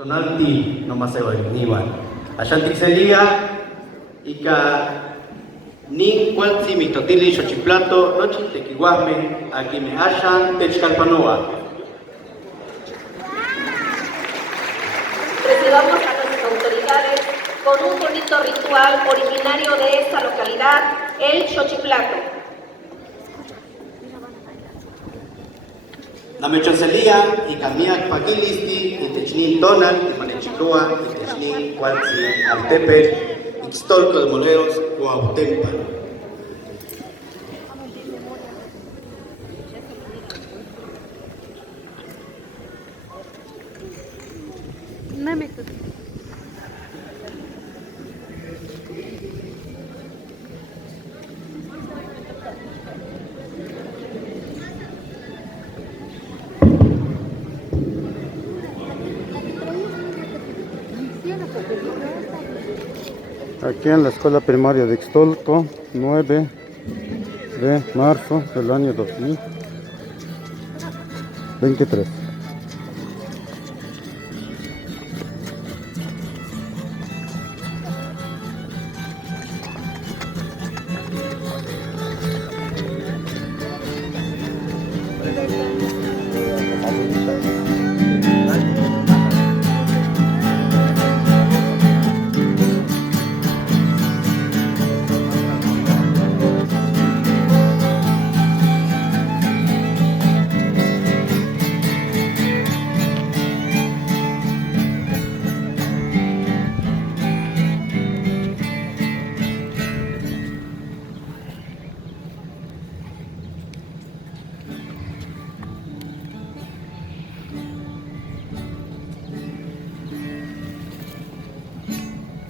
Tonalti no más se va niwan. Ashantixelia ika nin cualzi mitotili xochiplato nochi tequihuasme aquí me ashan techcalpanoa. Recibamos a nuestras autoridades con un bonito ritual originario de esta localidad, el xochiplato. Namechoncelia y Camiac Paquilisti, y Technin Tonal, y Manechicoa, y Technin Cualzi, Altepec, Ixtolco de Moleos, Cuautempan. Aquí en la escuela primaria de Ixtolco, 9 de marzo del año 2023.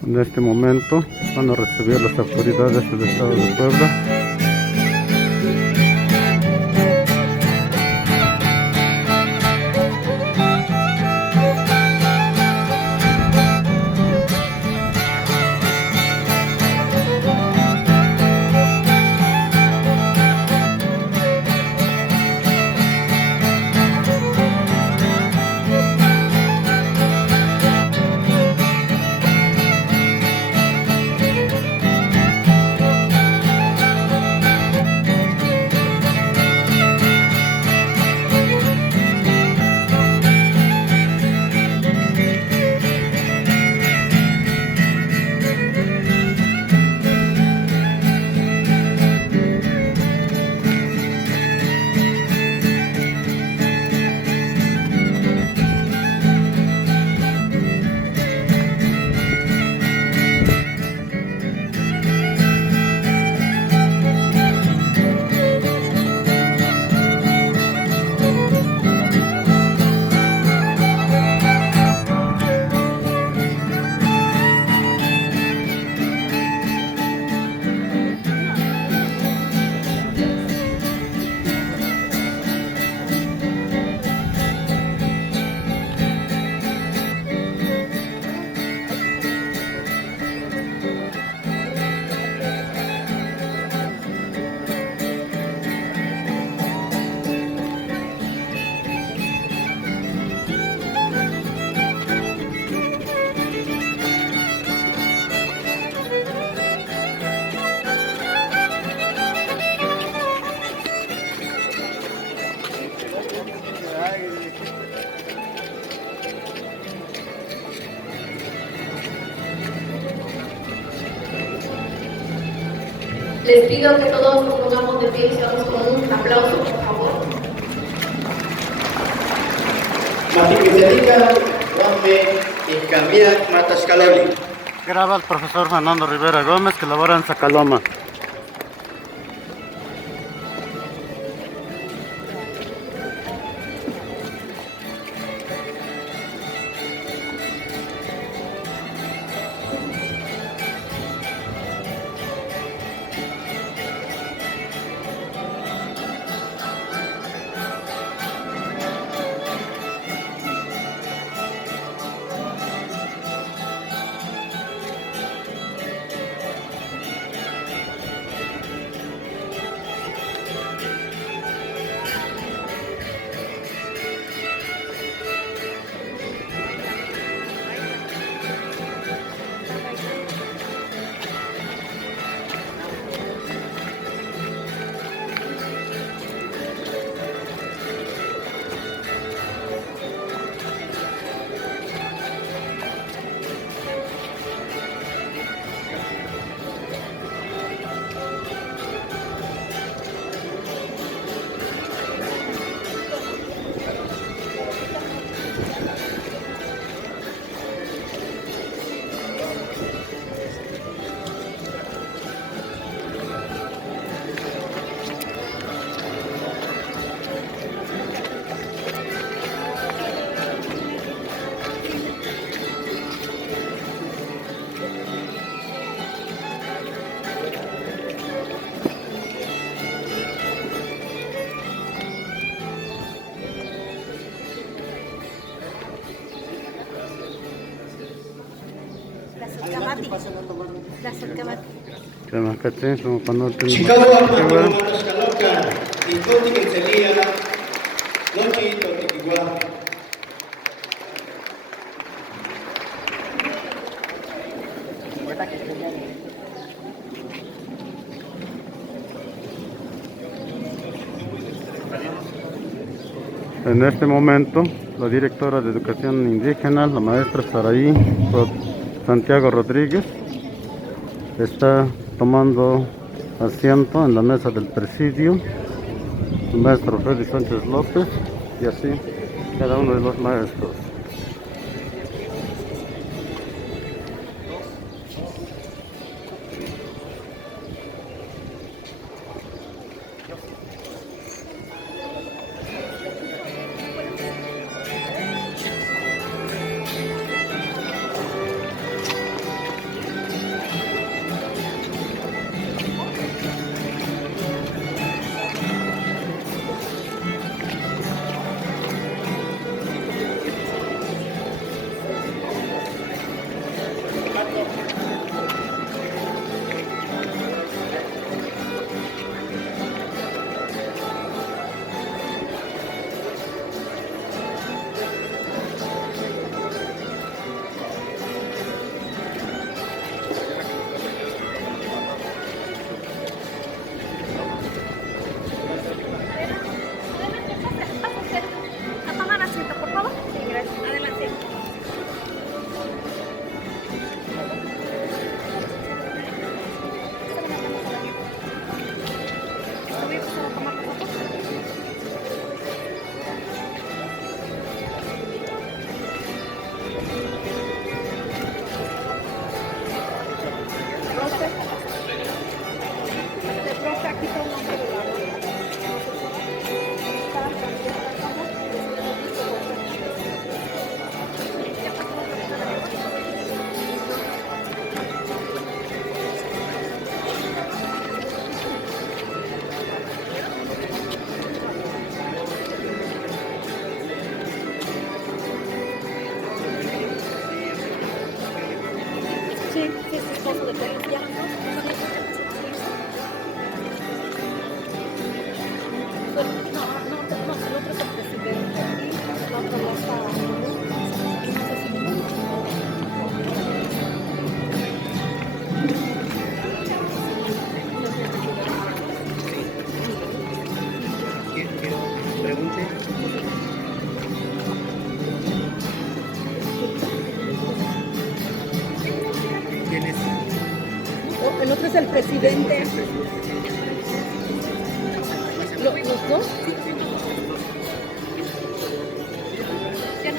En este momento van a recibir las autoridades del estado de Puebla. Les pido que todos nos pongamos de pie y seamos con un aplauso, por favor. Y Camiac Matascaloli. Graba el profesor Fernando Rivera Gómez, que labora en Zacaloma. Tema caché, como para no tener Chicago Armando Matascaloca, Incontri Quincelia, Nochi Totiquiguá. En este momento, la directora de Educación Indígena, la maestra Saraí Santiago Rodríguez, está tomando asiento en la mesa del presidio, el maestro Freddy Sánchez López y así cada uno de los maestros. A tomar asiento, por favor. Sí, gracias. Adelante. Sí, sí, es esposo de Ferencia. No, el otro es el presidente y la otra ya está. No sé si Pregunte. ¿Quién es? el otro es el presidente. ¿Los dos? ¿Ya no?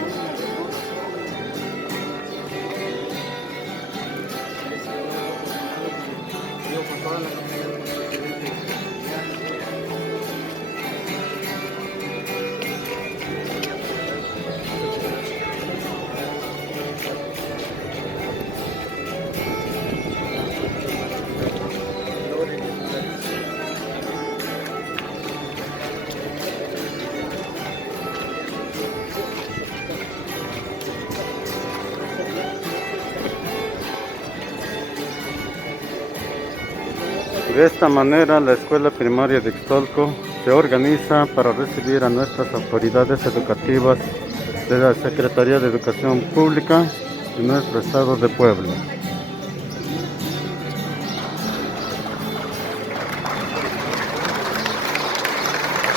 De esta manera, la escuela primaria de Ixtolco se organiza para recibir a nuestras autoridades educativas de la Secretaría de Educación Pública de nuestro estado de Puebla.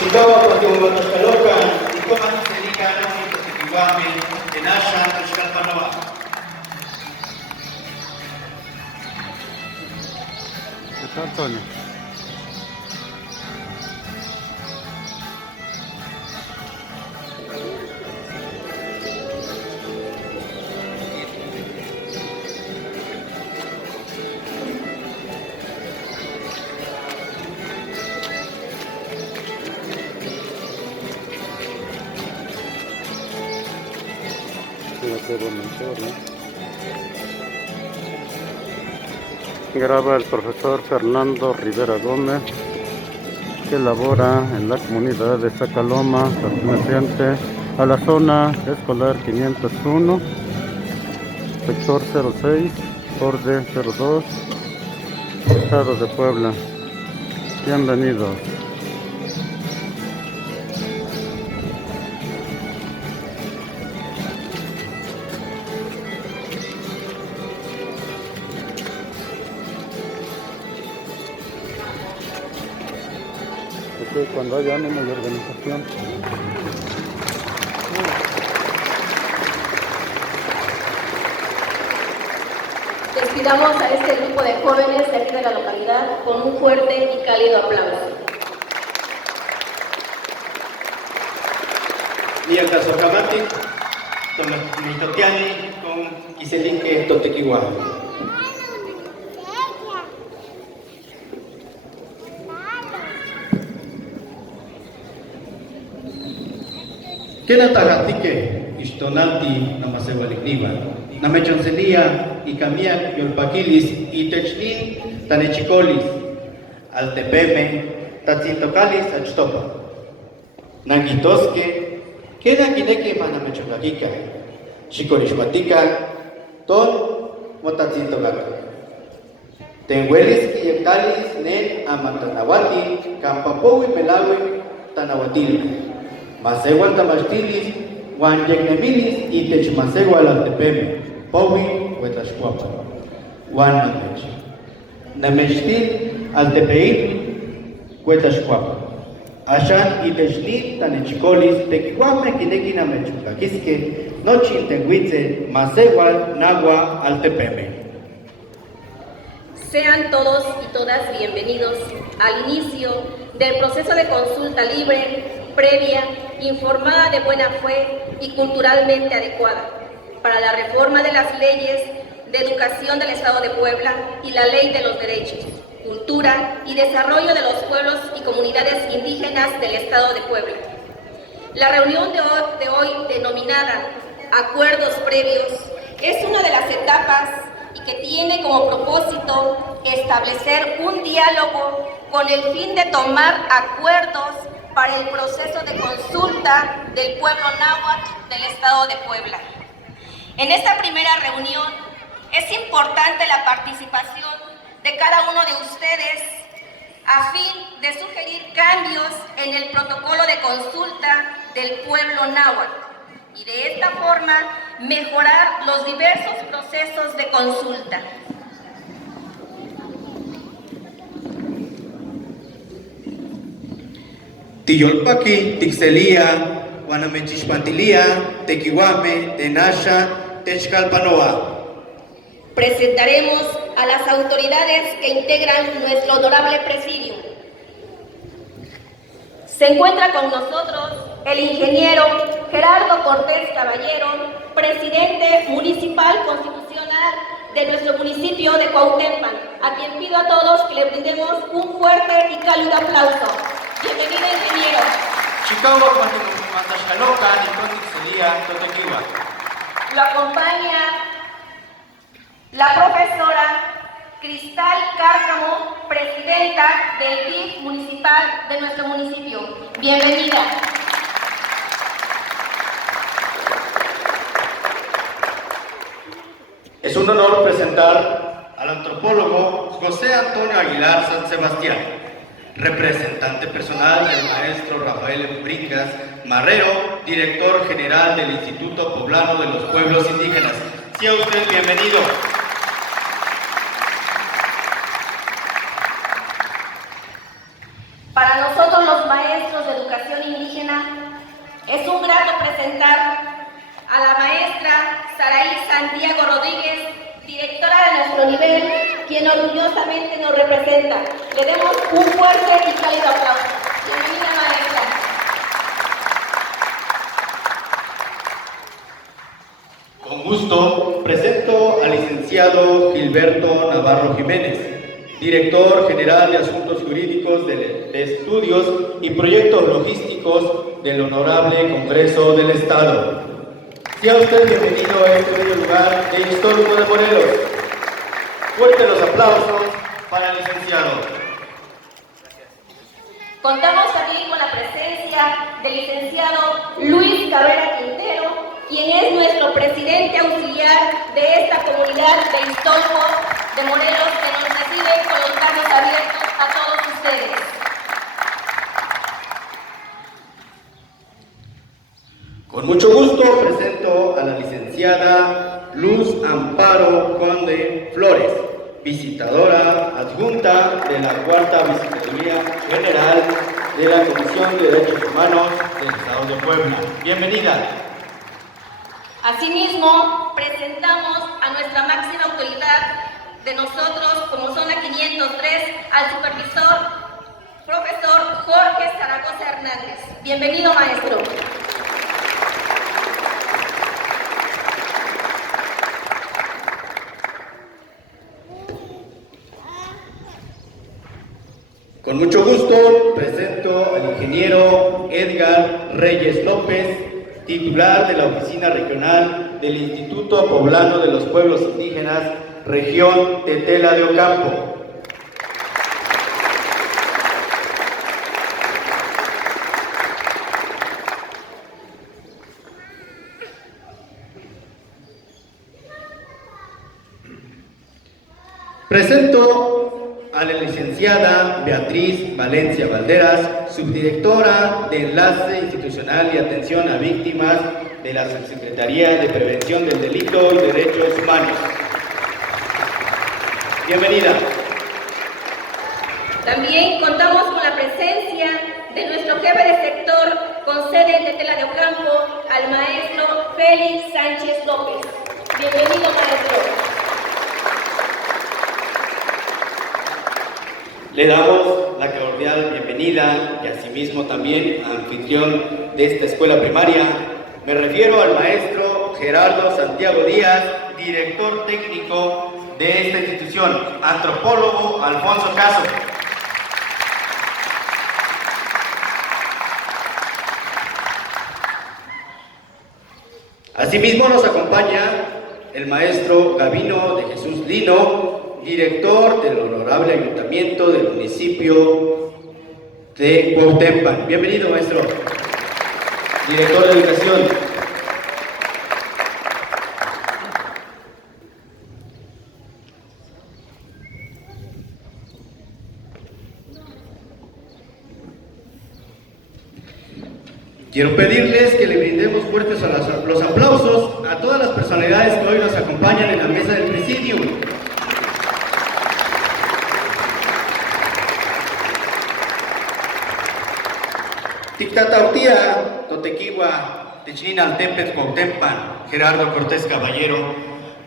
Chicago Armando Matascaloca, Incontri Quincelia, Nochi Totiquiguá, Tenasha, Texcalpanoa. ¿Qué tal, Antonio? Graba el profesor Fernando Rivera Gómez, que labora en la comunidad de Zacaloma, perteneciente a la zona escolar 501, sector 06, Borde 02, Estado de Puebla. Bienvenidos. Cuando haya ánimo y organización. Despidamos a este grupo de jóvenes de aquí de la localidad con un fuerte y cálido aplauso. Mia Casocamati, Tomitotiani, con Kiselinque Totequiwa. Kena tagatike, istonalti namasewalikniwa, namechoncelia y camia yolpaquilis y technin tanechicolis, altepeme, tatzintocalis achtopa. Nangitoske, kena kineke manamechokakika, xikorixmatika, ton motatzintokaka. Tenhuelis kiyektalis nen amatanawati, kampapowi melawi tanawatilme. Masewal tamachtilis, Juan Yegnemilis y Techmasewal altepeme, Powi, Huetlaxcuapa, Juan Namech. Namechtil altepeit, Huetlaxcuapa. Ashan y Technit tanechicolis, Tequihuame kineki namechucaquisque, Nochin tenhuitze, Masewal, Nagua, altepeme. Sean todos y todas bienvenidos al inicio del proceso de consulta libre, previa, informada de buena fe y culturalmente adecuada para la reforma de las leyes de educación del Estado de Puebla y la Ley de los Derechos, Cultura y Desarrollo de los Pueblos y Comunidades Indígenas del Estado de Puebla. La reunión de hoy denominada Acuerdos Previos es una de las etapas y que tiene como propósito establecer un diálogo con el fin de tomar acuerdos para el proceso de consulta del pueblo náhuatl del Estado de Puebla. En esta primera reunión es importante la participación de cada uno de ustedes a fin de sugerir cambios en el protocolo de consulta del pueblo náhuatl y de esta forma mejorar los diversos procesos de consulta. Tiyolpaki, Tixelia, Guanamechixpantilia, Tequihuame, Tenasha, Techcalpanoa. Presentaremos a las autoridades que integran nuestro honorable presidium. Se encuentra con nosotros el ingeniero Gerardo Cortés Caballero, presidente municipal constitucional de nuestro municipio de Cuauhtémoc, a quien pido a todos que le brindemos un fuerte y cálido aplauso. Bienvenido, ingeniero. Chicago, Matashkanoka, Nikontixelia, Totequiwa. Lo acompaña la profesora Cristal Cárcamo, presidenta del DIF municipal de nuestro municipio. Bienvenida. Es un honor presentar al antropólogo José Antonio Aguilar San Sebastián, representante personal del maestro Rafael Bringas Marrero, director general del Instituto Poblano de los Pueblos Indígenas. Sea usted bienvenido. Para nosotros los maestros de educación indígena es un grato presentar a la maestra Saraí Santiago Rodríguez, directora de nuestro nivel, quien orgullosamente nos representa. Le demos un fuerte y cálido aplauso. Bienvenida, maestra. Con gusto presento al licenciado Gilberto Navarro Jiménez, director general de Asuntos Jurídicos de Estudios y Proyectos Logísticos del Honorable Congreso del Estado. Sea usted bienvenido a este bello lugar de histórico de Morelos. Fuertes los aplausos para el licenciado. Contamos aquí con la presencia del licenciado Luis Cabrera Quintero, quien es nuestro presidente auxiliar de esta comunidad de Ixtolco de Morelos, que nos recibe con los brazos abiertos a todos ustedes. Con mucho gusto presento a la licenciada Luz Amparo Conde Flores, visitadora adjunta de la Cuarta Visitaduría General de la Comisión de Derechos Humanos del Estado de Puebla. Bienvenida. Asimismo, presentamos a nuestra máxima autoridad de nosotros, como zona 503, al supervisor, profesor Jorge Zaragoza Hernández. Bienvenido, maestro. Con mucho gusto presento al ingeniero Edgar Reyes López, titular de la Oficina Regional del Instituto Poblano de los Pueblos Indígenas, región Tetela de Ocampo. Presento a la licenciada Beatriz Valencia Valderas, subdirectora de Enlace Institucional y Atención a Víctimas de la Subsecretaría de Prevención del Delito y Derechos Humanos. Bienvenida. También contamos con la presencia de nuestro jefe de sector con sede en Tetela de Ocampo, al maestro Félix Sánchez López. Bienvenido, maestro. Le damos la cordial bienvenida y asimismo también anfitrión de esta escuela primaria. Me refiero al maestro Gerardo Santiago Díaz, director técnico de esta institución, antropólogo Alfonso Caso. Asimismo nos acompaña el maestro Gabino de Jesús Lino, director del Honorable Ayuntamiento del municipio de Cuauhtémoc. Bienvenido, maestro. Director de Educación. Quiero pedirles que le brindemos fuertes los aplausos a todas las personalidades que hoy nos acompañan en la mesa del presidium. Tictatautia, Totequiwa, Techninaltepetl Cuauhtémoc, Gerardo Cortés Caballero,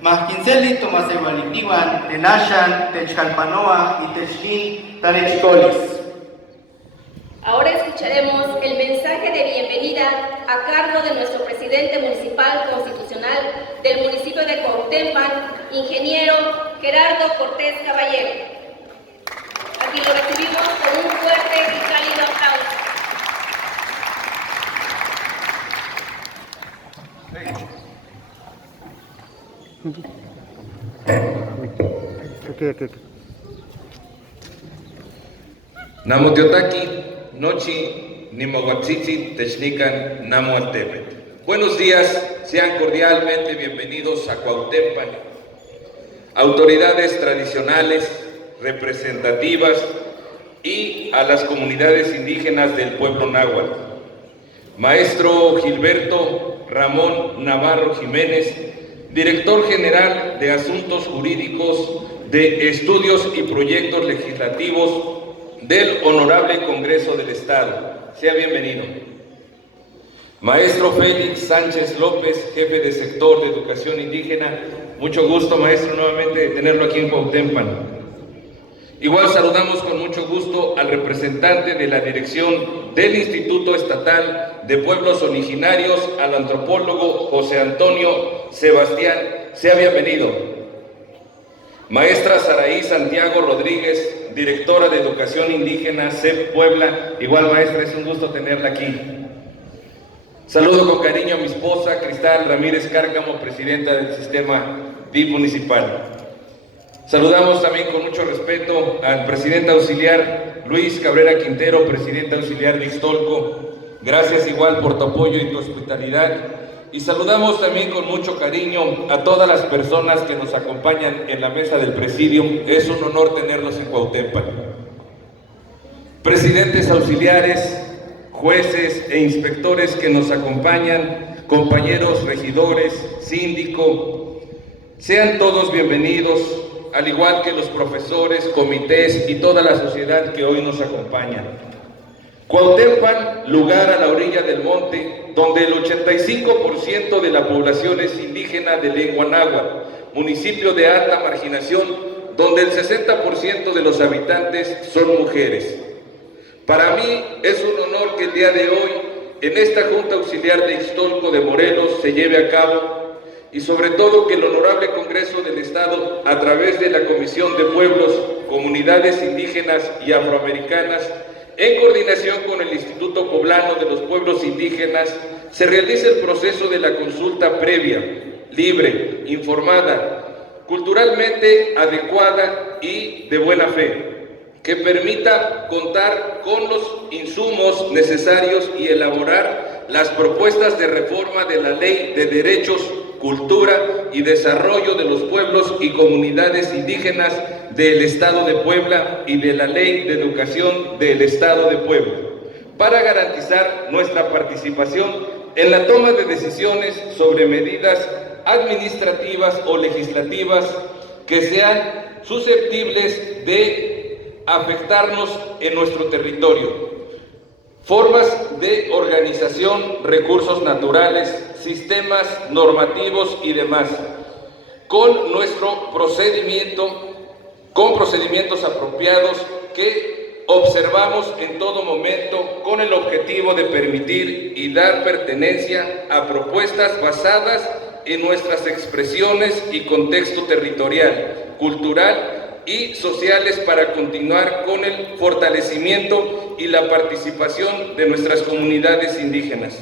Majquinceli Tomasewalitiwan, Nenashan, Techcalpanoa y Technin Tanechicolis. Ahora escucharemos el mensaje de bienvenida a cargo de nuestro presidente municipal constitucional del municipio de Cuauhtémoc, ingeniero Gerardo Cortés Caballero. Aquí lo recibimos con un fuerte y cálido aplauso. Namoteotaki, Nochi, Nimohuatzitzi, Technican, Namoaltepetl. Buenos días, sean cordialmente bienvenidos a Cuauhtémoc, autoridades tradicionales, representativas y a las comunidades indígenas del pueblo náhuatl. Maestro Gilberto Ramón Navarro Jiménez, director general de Asuntos Jurídicos de Estudios y Proyectos Legislativos del Honorable Congreso del Estado. Sea bienvenido. Maestro Félix Sánchez López, jefe de sector de Educación Indígena. Mucho gusto, maestro, nuevamente de tenerlo aquí en Cuauhtémoc. Igual saludamos con mucho gusto al representante de la dirección del Instituto Estatal de Pueblos Originarios, al antropólogo José Antonio Sebastián. Sea bienvenido. Maestra Saraí Santiago Rodríguez, directora de Educación Indígena, CEP Puebla. Igual, maestra, es un gusto tenerla aquí. Saludo con cariño a mi esposa, Cristal Ramírez Cárcamo, presidenta del sistema DIF municipal. Saludamos también con mucho respeto al presidente auxiliar Luis Cabrera Quintero, presidente auxiliar de Ixtolco. Gracias igual por tu apoyo y tu hospitalidad. y saludamos también con mucho cariño a todas las personas que nos acompañan en la mesa del Presidium. Es un honor tenerlos en Cuauhtémoc. Presidentes auxiliares, jueces e inspectores que nos acompañan, compañeros regidores, síndico, sean todos bienvenidos, al igual que los profesores, comités y toda la sociedad que hoy nos acompaña. Cuauhtémoc, lugar a la orilla del monte, donde el 85% de la población es indígena de lengua náhuatl, municipio de alta marginación, donde el 60% de los habitantes son mujeres. Para mí es un honor que el día de hoy, en esta Junta Auxiliar de Ixtolco de Morelos, se lleve a cabo, y sobre todo que el Honorable Congreso del Estado, a través de la Comisión de Pueblos, Comunidades Indígenas y Afroamericanas, en coordinación con el Instituto Poblano de los Pueblos Indígenas, se realice el proceso de la consulta previa, libre, informada, culturalmente adecuada y de buena fe, que permita contar con los insumos necesarios y elaborar las propuestas de reforma de la Ley de Derechos, Cultura y Desarrollo de los Pueblos y Comunidades Indígenas del Estado de Puebla y de la Ley de Educación del Estado de Puebla, para garantizar nuestra participación en la toma de decisiones sobre medidas administrativas o legislativas que sean susceptibles de afectarnos en nuestro territorio. Formas de organización, recursos naturales, sistemas normativos y demás, con nuestro procedimiento, con procedimientos apropiados que observamos en todo momento con el objetivo de permitir y dar pertenencia a propuestas basadas en nuestras expresiones y contexto territorial, cultural y sociales para continuar con el fortalecimiento y la participación de nuestras comunidades indígenas.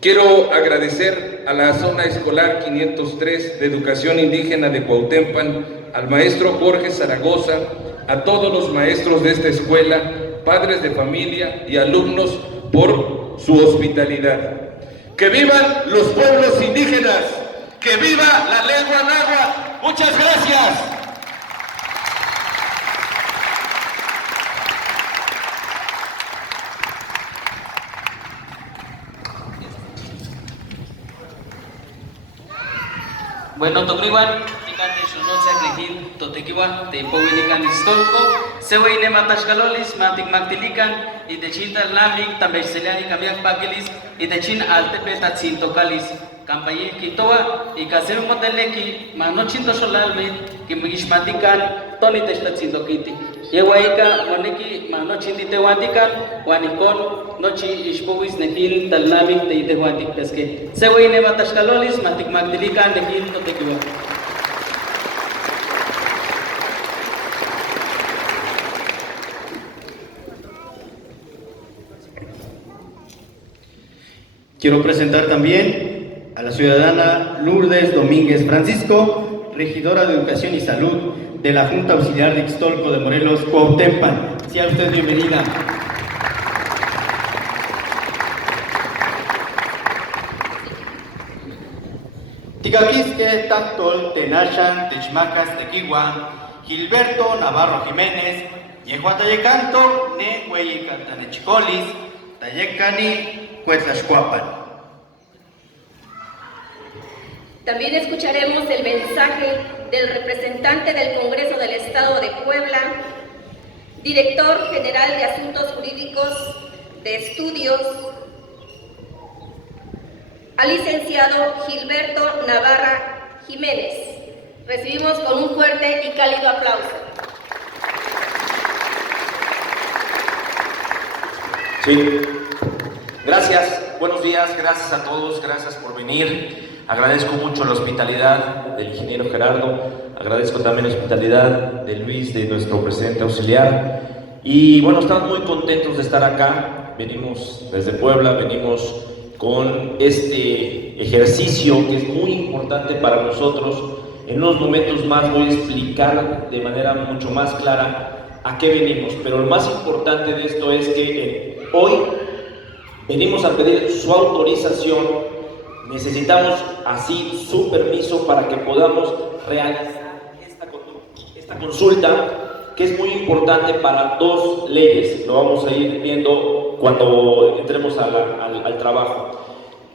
Quiero agradecer a la Zona Escolar 503 de Educación Indígena de Cuauhtémoc, al maestro Jorge Zaragoza, a todos los maestros de esta escuela, padres de familia y alumnos por su hospitalidad. ¡Que vivan los pueblos indígenas! ¡Que viva la lengua náhuatl! ¡Muchas gracias! Bueno, tokriwan, tikante shunotsak lekin, totekiwa, te powilikan Ixtolco, seweine matashkalolis, matik maktilikan, y de chinta lamik, tambexeliani kamiak pakilis, y de chin altepe tatzintocalis, campañil kitoa, y casero moteleki, manochinto solalme, que mishmatikan, toni testatzintoquiti. Yewaika, moneki, manochintitehuatikan, huanicon, nochi ishpowis nekin, talnamik, teitehuatic pesque. Seweine matashkalolis, matik maktilikan, nekin, totekiwa. Quiero presentar también a la ciudadana Lourdes Domínguez Francisco, regidora de Educación y Salud de la Junta Auxiliar de Ixtolco de Morelos, Cuauhtémoc. Sea usted bienvenida. Ticaquisque, Tactol, Tenachan, Techmacas, Tequihuan, Gilberto Navarro Jiménez, Yehuatayecanto, Ne Hueyicantanechicolis, Tayecani, Cuetlaxcuapan. También escucharemos el mensaje del representante del Congreso del Estado de Puebla, director general de Asuntos Jurídicos de Estudios, al licenciado Gilberto Navarra Jiménez. Recibimos con un fuerte y cálido aplauso. Sí, gracias, buenos días, gracias a todos, gracias por venir. Agradezco mucho la hospitalidad del ingeniero Gerardo, agradezco también la hospitalidad de Luis, de nuestro presidente auxiliar. Y bueno, estamos muy contentos de estar acá. Venimos desde Puebla, venimos con este ejercicio que es muy importante para nosotros. En unos momentos más voy a explicar de manera mucho más clara a qué venimos, pero lo más importante de esto es que hoy venimos a pedir su autorización Necesitamos así su permiso para que podamos realizar esta consulta, que es muy importante para dos leyes. Lo vamos a ir viendo cuando entremos al trabajo.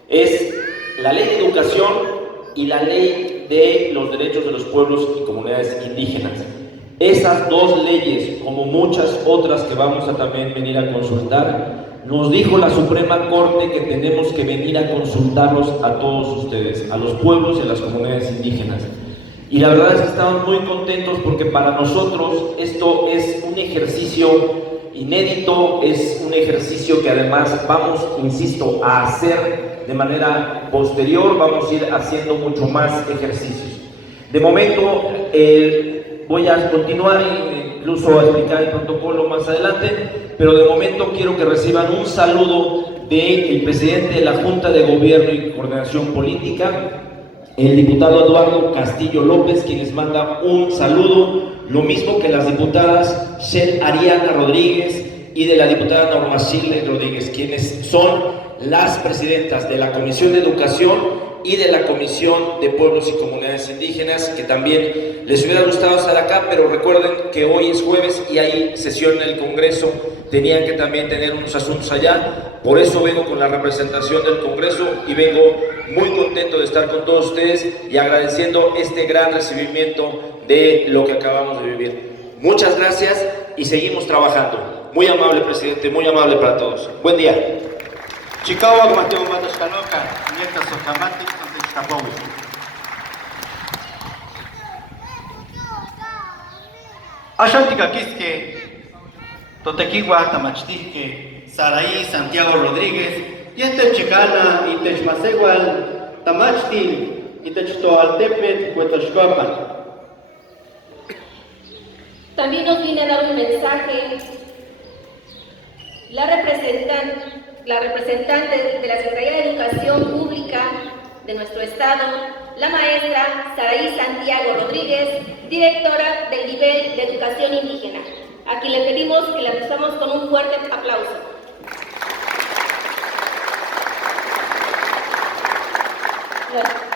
Es la ley de educación y la ley de los derechos de los pueblos y comunidades indígenas. Esas dos leyes, como muchas otras que vamos a también venir a consultar, nos dijo la Suprema Corte que tenemos que venir a consultarlos a todos ustedes, a los pueblos y a las comunidades indígenas. Y la verdad es que estamos muy contentos porque para nosotros esto es un ejercicio inédito, es un ejercicio que además vamos, insisto, a hacer de manera posterior, vamos a ir haciendo mucho más ejercicios. De momento, voy a continuar incluso a explicar el protocolo más adelante, pero de momento quiero que reciban un saludo del presidente de la Junta de Gobierno y Coordinación Política, el diputado Eduardo Castillo López, quien les manda un saludo, lo mismo que las diputadas Shel Ariana Rodríguez y de la diputada Norma Shirley Rodríguez, quienes son las presidentas de la Comisión de Educación y de la Comisión de Pueblos y Comunidades Indígenas, que también les hubiera gustado estar acá, pero recuerden que hoy es jueves y hay sesión en el Congreso, tenían que también tener unos asuntos allá, por eso vengo con la representación del Congreso y vengo muy contento de estar con todos ustedes y agradeciendo este gran recibimiento de lo que acabamos de vivir. Muchas gracias y seguimos trabajando. Muy amable, presidente, muy amable para todos. Buen día. Chicago, Mateo Matos Caloca, Nieta Sojamati, Contextapowi. Ashantika Quisque, Totequigua, Tamachtique, Saraí, Santiago Rodríguez, y este Chicana, y Techmasegual, Tamachtil, y Techtoaltepet, Huetoxcoapan. También nos viene a dar un mensaje la representante de la Secretaría de Educación Pública de nuestro estado, la maestra Saraí Santiago Rodríguez, directora del nivel de educación indígena, a quien le pedimos que la recibamos con un fuerte aplauso.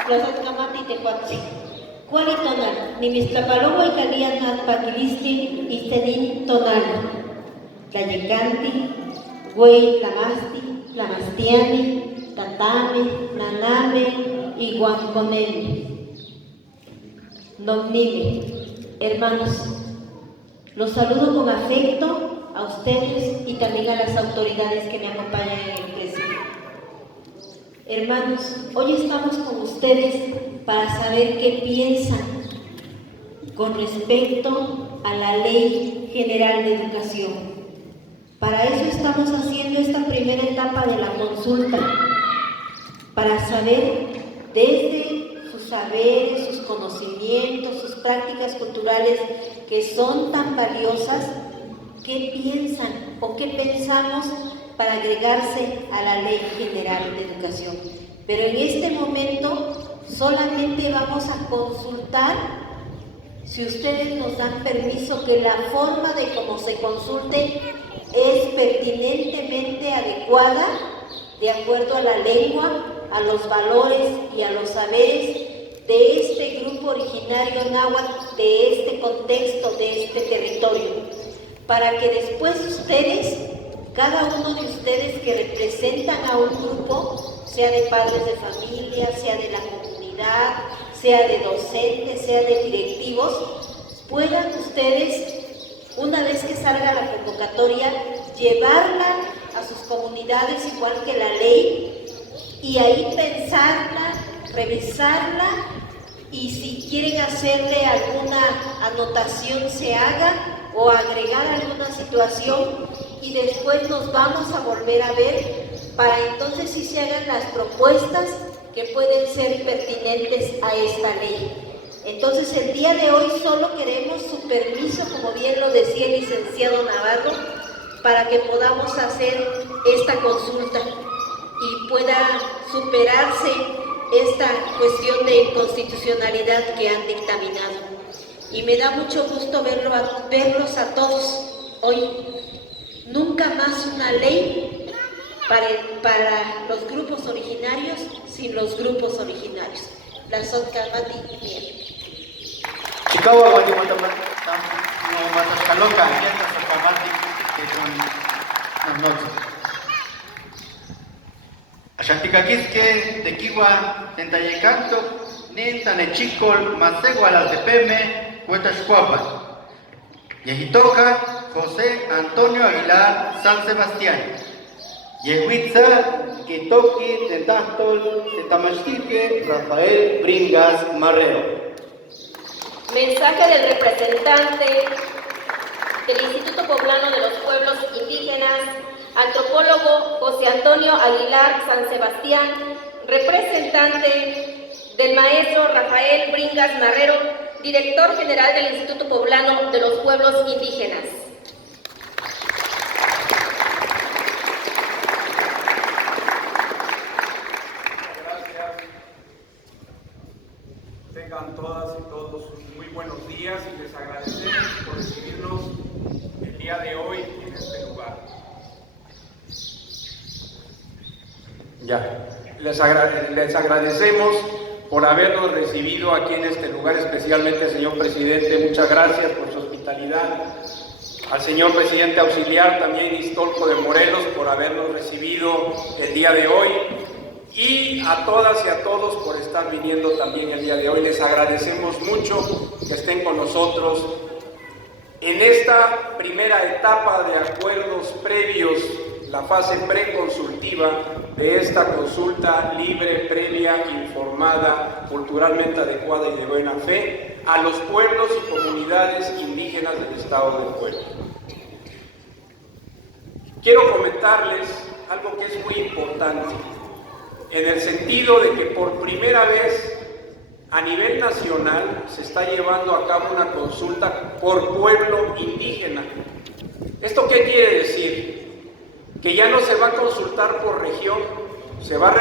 Los Atkamati Tecuatzi, Cuali Tonal, Nimistlapaloa y Caliana Paquilisti y Sedin Tonal, Tlayecanti, Güey, Tlamastiani, Tatame, Naname y Guamponemi. Nomnime, hermanos, los saludo con afecto a ustedes y también a las autoridades que me acompañan en el presidio. Hermanos, hoy estamos con ustedes para saber qué piensan con respecto a la Ley General de Educación. Para eso estamos haciendo esta primera etapa de la consulta, para saber desde sus saberes, sus conocimientos, sus prácticas culturales que son tan valiosas, qué piensan o qué pensamos para agregarse a la Ley General de Educación. Pero en este momento solamente vamos a consultar, si ustedes nos dan permiso, que la forma de cómo se consulte es pertinentemente adecuada de acuerdo a la lengua, a los valores y a los saberes de este grupo originario náhuatl, de este contexto, de este territorio, para que después ustedes, cada uno de ustedes que representan a un grupo, sea de padres de familia, sea de la comunidad, sea de docentes, sea de directivos, puedan ustedes, una vez que salga la convocatoria, llevarla a sus comunidades igual que la ley y ahí pensarla, revisarla y si quieren hacerle alguna anotación se haga o agregar alguna situación y después nos vamos a volver a ver para entonces sí se hagan las propuestas que pueden ser pertinentes a esta ley. Entonces el día de hoy solo queremos su permiso, como bien lo decía el licenciado Navarro, para que podamos hacer esta consulta y pueda superarse esta cuestión de inconstitucionalidad que han dictaminado. Y me da mucho gusto verlos a todos hoy. Nunca más una ley para los grupos originarios sin los grupos originarios. La Sotcamati bien. Chicago, Guatemala, no Matascaloca, Yenta, Socamati, que son las noches. Ashanticaquisque, Tequiwa, Tentayecanto, Ninta, Nechicol, Masegua, las de Peme, Huetaxcuapa. Yejitoca, José Antonio Aguilar, San Sebastián. Yehuitza, Quitoqui, Tentastol, Tentamaxtique, Rafael Bringas Marrero. Mensaje del representante del Instituto Poblano de los Pueblos Indígenas, antropólogo José Antonio Aguilar San Sebastián, representante del maestro Rafael Bringas Marrero, director general del Instituto Poblano de los Pueblos Indígenas. Tengan todas y todos muy buenos días y les agradecemos por recibirnos el día de hoy en este lugar. Les agradecemos por habernos recibido aquí en este lugar, especialmente señor presidente, muchas gracias por su hospitalidad. Al señor presidente auxiliar también Istolco de Morelos por habernos recibido el día de hoy. Y a todas y a todos por estar viniendo también el día de hoy. Les agradecemos mucho que estén con nosotros en esta primera etapa de acuerdos previos, la fase preconsultiva de esta consulta libre, previa, informada, culturalmente adecuada y de buena fe a los pueblos y comunidades indígenas del Estado de Puebla. Quiero comentarles algo que es muy importante, en el sentido de que por primera vez a nivel nacional se está llevando a cabo una consulta por pueblo indígena. ¿Esto qué quiere decir? Que ya no se va a consultar por región, se va a